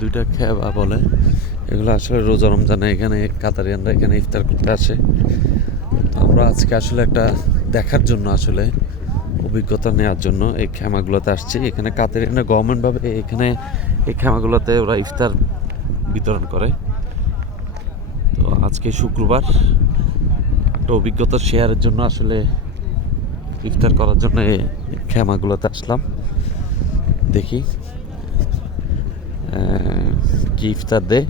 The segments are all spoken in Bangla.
দুইটা খেবা বলে। এগুলো আসলে রোজা রমজানে এখানে কাতারিয়ানরা এখানে ইফতার করতে আসে। আমরা আজকে আসলে একটা দেখার জন্য আসলে অভিজ্ঞতা নেওয়ার জন্য এই খেমাগুলোতে আসছি। এখানে কাতারিয়ানরা গভর্নমেন্টভাবে এখানে এই খেমাগুলোতে ওরা ইফতার বিতরণ করে। তো আজকে শুক্রবার, একটা অভিজ্ঞতা শেয়ারের জন্য আসলে ইফতার করার জন্য এই খেমাগুলোতে আসলাম। দেখি। কি ইফতার দেয়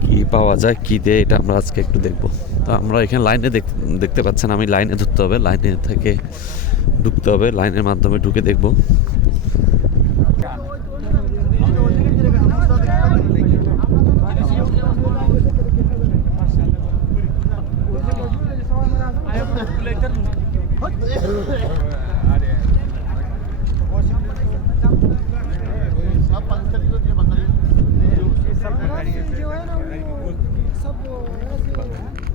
কি পাওয়া যায়, কি দেয় এটা আমরা আজকে একটু দেখব। তো আমরা এখানে লাইনে দেখ- দেখতে পাচ্ছেন আমি লাইনে ধরতে হবে। লাইনে থেকে ঢুকতে হবে, লাইনের মাধ্যমে ঢুকে দেখব।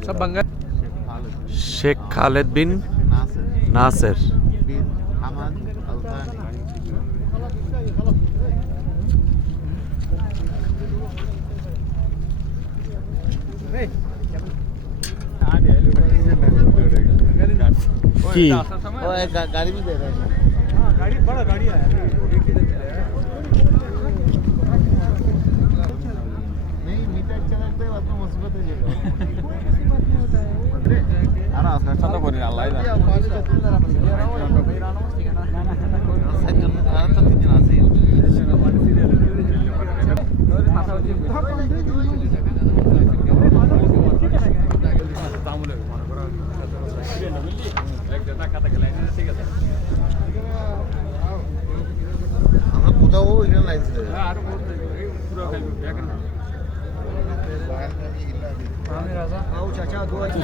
सब बंगाल शेख खालिद बिन नासिर। गाड़ी भी दे रहे हैं। हाँ, गाड़ी बड़ा गाड़ी है আনা সাথে করি আল্লাহ তো তিনজন আছে আমরা কোথাও এখানে লাইন ছিল।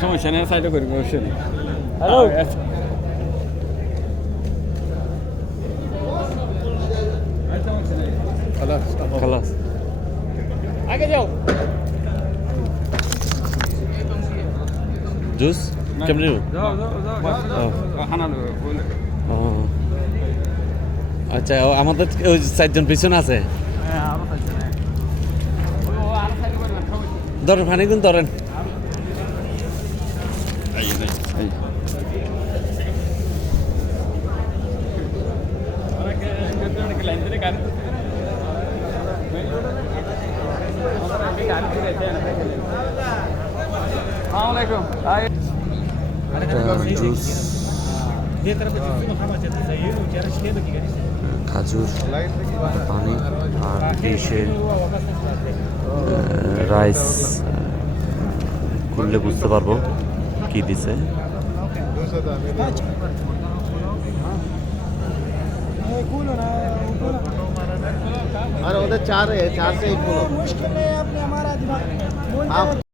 সমস্যা নেই সাইডে করি সমস্যা নেই হ্যালো খালাস আগে যাও জুস কেমনি যাও যাও যাও খানা ও আচ্ছা আমাদের ওই চারজন পিছনে আছে। হ্যাঁ আরও থাকছে না ও আরও সাইডে করবেন ধরেন ফানি কিন্তু ধরেন। খাজুর পানি আর রাইস করলে বুঝতে পারব কি দিছে। और उधर चार है चार से एक बोलो। मुश्किल है अपने हमारा दिमाग।